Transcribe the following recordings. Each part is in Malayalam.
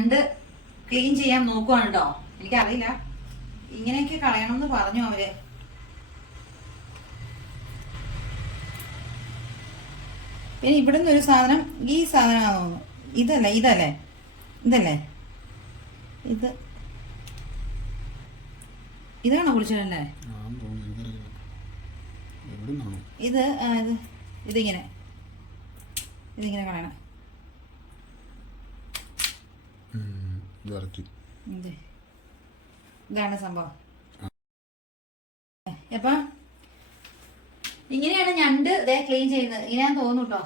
ഞണ്ട് ക്ലീൻ ചെയ്യാൻ നോക്കുവാണ് കേട്ടോ എനിക്കറിയില്ല. ഇങ്ങനെയൊക്കെ കളയണമെന്ന് പറഞ്ഞു അവർ. പിന്നെ ഇവിടുന്ന് ഒരു സാധനം ഈ സാധനമാണ് തോന്നുന്നു ഇതല്ലേ ഇതല്ലേ ഇതല്ലേ? ഇത്. ഇതാണോ കുളിച്ചതല്ലേ ഇത് ഇതിങ്ങനെ. ഇതിങ്ങനെ കളയണം ഉം, ഇത് ഇറക്കി ഇത് ഇതാണ് സംഭവം. അപ്പൊ ഇങ്ങനെയാണ് ഞണ്ട് ഇതേ ക്ലീൻ ചെയ്യുന്നത്. ഇങ്ങനെയാന്ന് തോന്നുട്ടോ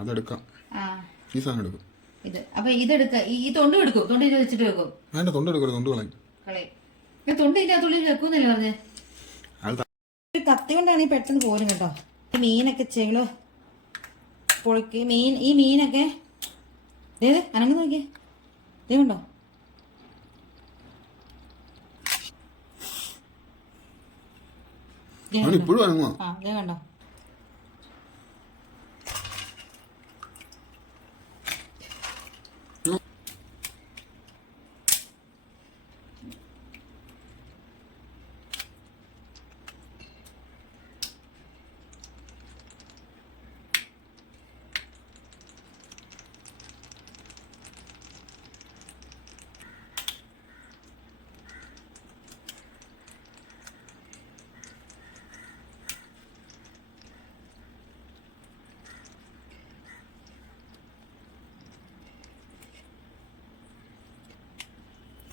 അതെടുക്കാം. ഈ സാധനം എടുക്കും. ഇത്. അപ്പൊ ഇതെടുക്ക. ഈ തൊണ്ട് എടുക്കും. തൊണ്ട് ഇത് വെച്ചിട്ട് വെക്കും. വേണ്ട തൊണ്ട് എടുക്കരുത്. തൊണ്ട് കളയും. കളയും. തൊണ്ട് ഇതിനകത്തുള്ളിൽ വെക്കൂന്നല്ലേ പറഞ്ഞേ? കത്തി കൊണ്ടാണ് ഈ പെട്ടെന്ന് പോരും കേട്ടോ. ഈ മീനൊക്കെ ചെകൾ പൊളിക്ക്. മീൻ ഈ മീനൊക്കെ ഏത് അനങ്ങ് നോക്കിയേ. ദേ കണ്ടോ? ഇപ്പോഴും ആ ദേ കണ്ടോ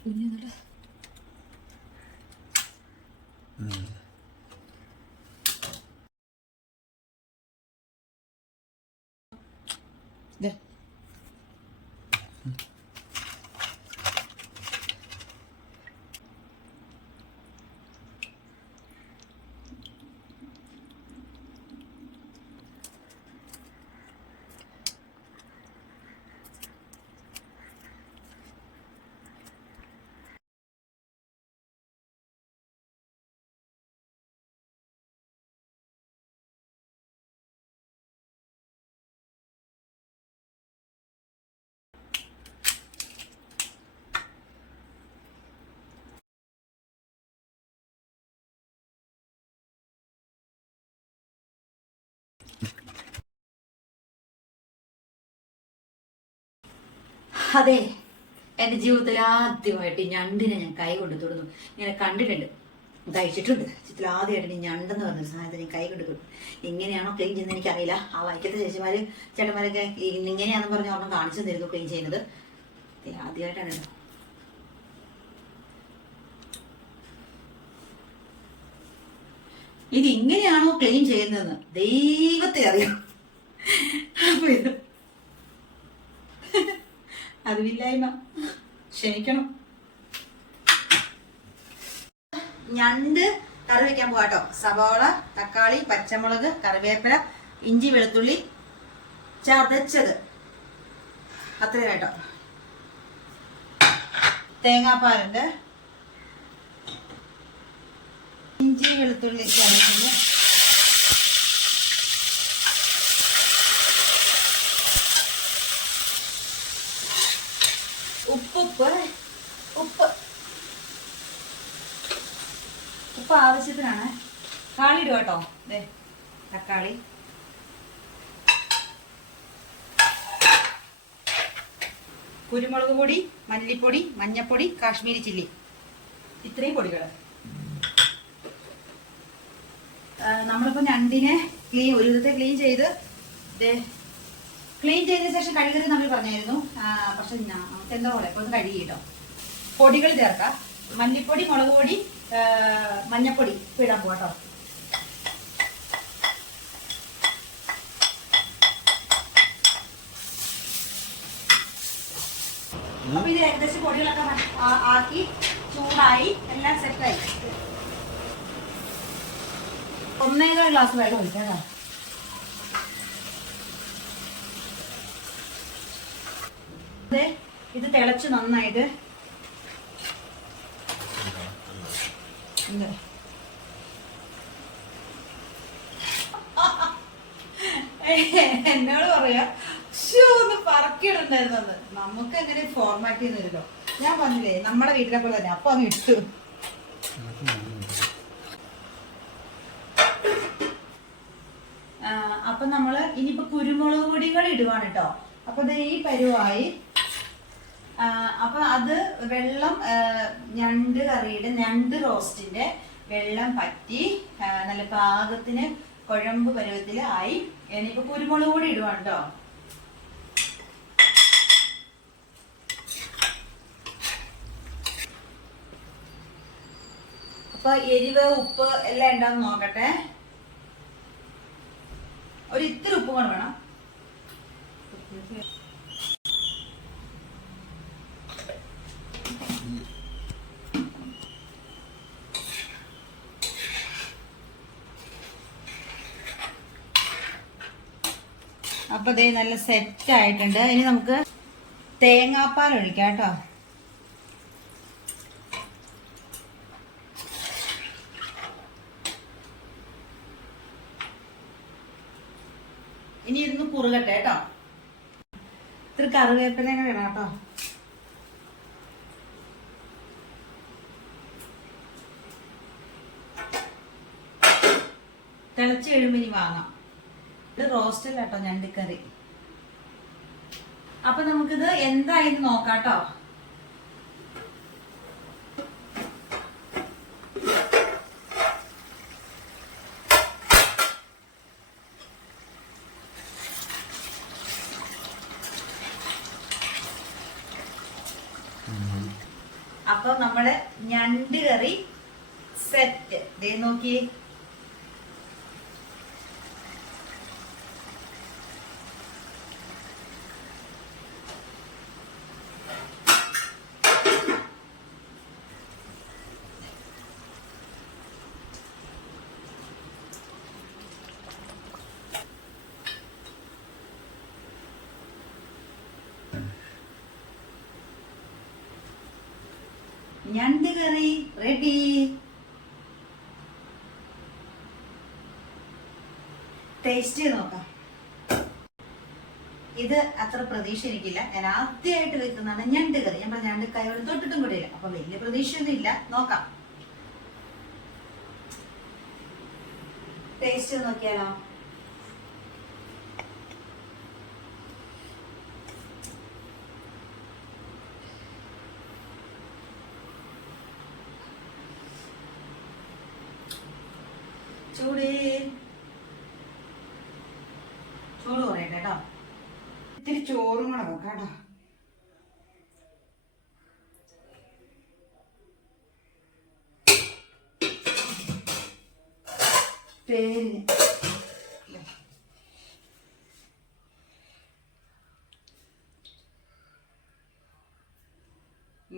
കുഞ്ഞിന്നടാ ദേ അതെ എന്റെ ജീവിതത്തിൽ ആദ്യമായിട്ട് ഞണ്ടിനെ ഞാൻ കൈ കൊണ്ട് തൊടുന്നു. ഇങ്ങനെ കണ്ടിട്ടുണ്ട്. കഴിച്ചിട്ടുണ്ട് ചിത്രത്തിൽ ആദ്യമായിട്ട് ഞണ്ടെന്ന് പറഞ്ഞൊരു ഞാൻ കൈ കൊണ്ട് തൊടും എങ്ങനെയാണോ ക്ലീൻ ചെയ്യുന്നത് എനിക്കറിയില്ല. ആ വൈക്കത്തെ ചേച്ചിമാര് ചേട്ടന്മാരൊക്കെ ഇങ്ങനെയാണെന്ന് പറഞ്ഞ് ഒരെണ്ണം കാണിച്ചു തരുന്നു ക്ലീൻ ചെയ്യുന്നത്. ആദ്യമായിട്ടാണ് ഇത്. ഇങ്ങനെയാണോ ക്ലീൻ ചെയ്യുന്നതെന്ന് ദൈവത്തെ അറിയാം. അപ്പൊ അറിവില്ലായ്മ. ക്ഷമിക്കണം. ഞണ്ട് കറി വെക്കാൻ പോകാട്ടോ സവാള തക്കാളി പച്ചമുളക് കറിവേപ്പില ഇഞ്ചി വെളുത്തുള്ളി ചതച്ചത് അത്രയും കേട്ടോ തേങ്ങാപ്പാലുണ്ട്. ഇഞ്ചി വെളുത്തുള്ളി ചതച്ചത് ഉപ്പുപ്പ് ഉപ്പ്. ഉപ്പ് ആവശ്യത്തിനാണ്. കാളി ഇടുക കേട്ടോ? ദേ തക്കാളി. കുരുമുളക് പൊടി മല്ലിപ്പൊടി മഞ്ഞപ്പൊടി കാശ്മീരി ചില്ലി. ഇത്രയും പൊടികൾ നമ്മളിപ്പോൾ ഞണ്ടിനെ ക്ലീൻ ഒരു വിധത്തെ ക്ലീൻ ചെയ്ത് ദേ ക്ലീൻ ചെയ്ത ശേഷം കഴുകരുത് നമ്മൾ പറഞ്ഞായിരുന്നു. പക്ഷെ നമുക്ക് എന്താ പോലെ? ഒന്ന് കഴുകി കേട്ടോ പൊടികൾ ചേർക്കാം. മല്ലിപ്പൊടി മുളക് പൊടി മഞ്ഞപ്പൊടി ഇടാൻ പോട്ടോ അപ്പൊ ഇത് ഏകദേശം പൊടികളൊക്കെ ആക്കി ചൂടായി എല്ലാം സെറ്റായി ഒന്നേകാൽ ഗ്ലാസ് വെള്ളം ഒഴിക്കാം കേട്ടോ. ഇത് തിളച്ച് നന്നായിട്ട്. എന്നോട് പറയാ ശ്ശോ, ഒന്ന് പറക്കിടുണ്ടായിരുന്നത് നമുക്ക് എങ്ങനെ ഫോർമാറ്റ് ചെയ്യുന്നില്ലല്ലോ ഞാൻ പറഞ്ഞില്ലേ നമ്മുടെ വീട്ടിലെ പോലെ തന്നെ. അപ്പൊ അങ്ങ് ഇട്ടു. അപ്പൊ നമ്മൾ ഇനിയിപ്പോ കുരുമുളക് പൊടിയും കൂടി ഇടുവാണ് കേട്ടോ. അപ്പൊ ഈ പരുവായി അപ്പൊ അത് വെള്ളം ഞണ്ട് കറിയുടെ ഞണ്ട് റോസ്റ്റിന്റെ വെള്ളം പറ്റി നല്ല പാകത്തിന് കുഴമ്പ് പരുവത്തിൽ ആയി. ഇനിയിപ്പോ കുരുമുളക് കൂടി ഇടുവാണ് കേട്ടോ അപ്പൊ എരിവ് ഉപ്പ് എല്ലാം ഉണ്ടാവും നോക്കട്ടെ ഒരു ഇത്തിരി ഉപ്പ് കൂടെ വേണം അപ്പൊ ദേ നല്ല സെറ്റ് ആയിട്ടുണ്ട്. ഇനി നമുക്ക് തേങ്ങാപ്പാൽ ഒഴിക്കാം കേട്ടോ. ഇനി ഇരുന്ന് കുറുകട്ടെ കേട്ടോ. ഇത്തിരി കറിവേപ്പില വേണം കേട്ടോ. തിളച്ച് കഴിയുമ്പോൾ ഇനി വാങ്ങാം. ഇത് റോസ്റ്റല്ല കേട്ടോ ഞണ്ടിക്കറി അപ്പൊ നമുക്കിത് എന്തായെന്ന് നോക്കാം കേട്ടോ. അപ്പൊ നമ്മുടെ ഞണ്ട് കറി സെറ്റ് ദേ നോക്കിയേ. ഞണ്ട് കറി റെഡി ടേസ്റ്റ് ചെയ്ത് നോക്കാം. ഇത് അത്ര പ്രതീക്ഷ എനിക്കില്ല ഞാൻ ആദ്യമായിട്ട് വെക്കുന്നതാണ് ഞണ്ട് കറി. ഞാൻ പറഞ്ഞ ഞണ്ട് കൈയോട് തൊട്ടിട്ടും കൂടെ ഇല്ല അപ്പൊ വലിയ പ്രതീക്ഷയൊന്നും ഇല്ല നോക്കാം ടേസ്റ്റ് നോക്കിയാലോ? ചൂട് കുറയട്ടെ കേട്ടോ. ഇത്തിരി ചോറും കൂടെ വെക്കാം കേട്ടോ.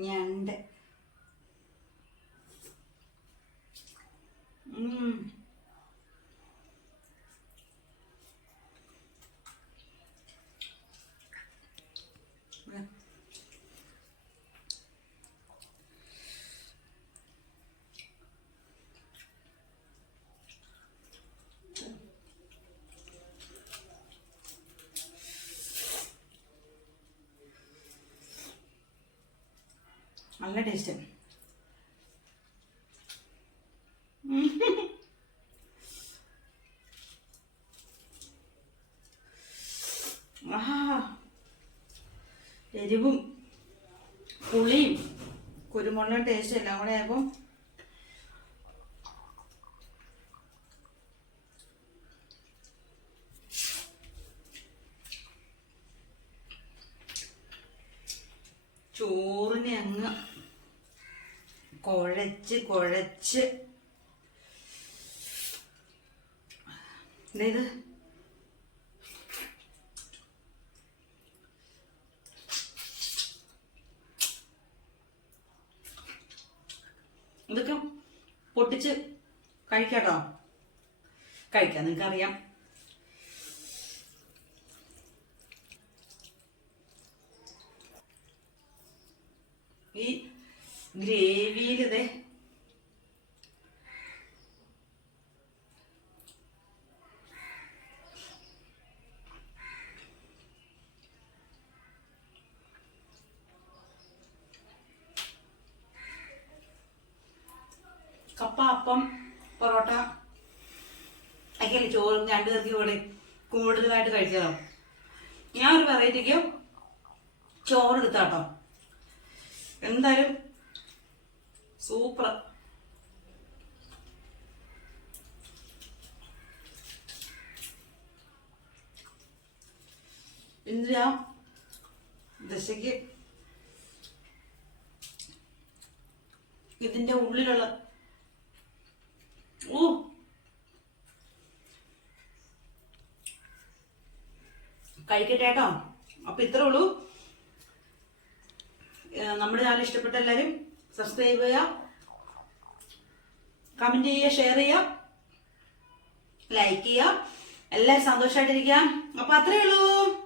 ഞണ്ട്. നല്ല ടേസ്റ്റ് എരിവും പുളിയും കുരുമുളക് ടേസ്റ്റ് എല്ലാം കൂടെ ആയപ്പോൾ ചോറിനെ അങ്ങ് കുഴച്ച് കുഴച്ച്. ഇത്. ഇതൊക്കെ പൊട്ടിച്ച് കഴിക്കാട്ടോ. കഴിക്കാം നിങ്ങൾക്കറിയാം. ഈ ഗ്രേവിയിൽ കപ്പ അപ്പം പൊറോട്ട അയക്കല്ലേ ചോറും രണ്ട് പേർക്ക് കൂടെ കൂടുതലായിട്ട് കഴിച്ചതാണ് ഞാൻ ഒരു വെറൈറ്റിക്ക് ചോറ് എടുത്താട്ടോ. എന്തായാലും സൂപ്പർ എന്തിനാ ദശയ്ക്ക് ഇതിന്റെ ഉള്ളിലുള്ള ഓ കഴിക്കട്ടെ കേട്ടോ. അപ്പൊ ഇത്രേ ഉള്ളൂ. നമ്മുടെ ചാനൽ ഇഷ്ടപ്പെട്ട എല്ലാവരും സബ്സ്ക്രൈബ് ചെയ്യുക കമന്റ് ചെയ്യുക ഷെയർ ചെയ്യുക. ലൈക്ക് ചെയ്യുക. എല്ലാവരും സന്തോഷമായിട്ടിരിക്കുക. അപ്പൊ അത്രയേ ഉള്ളൂ.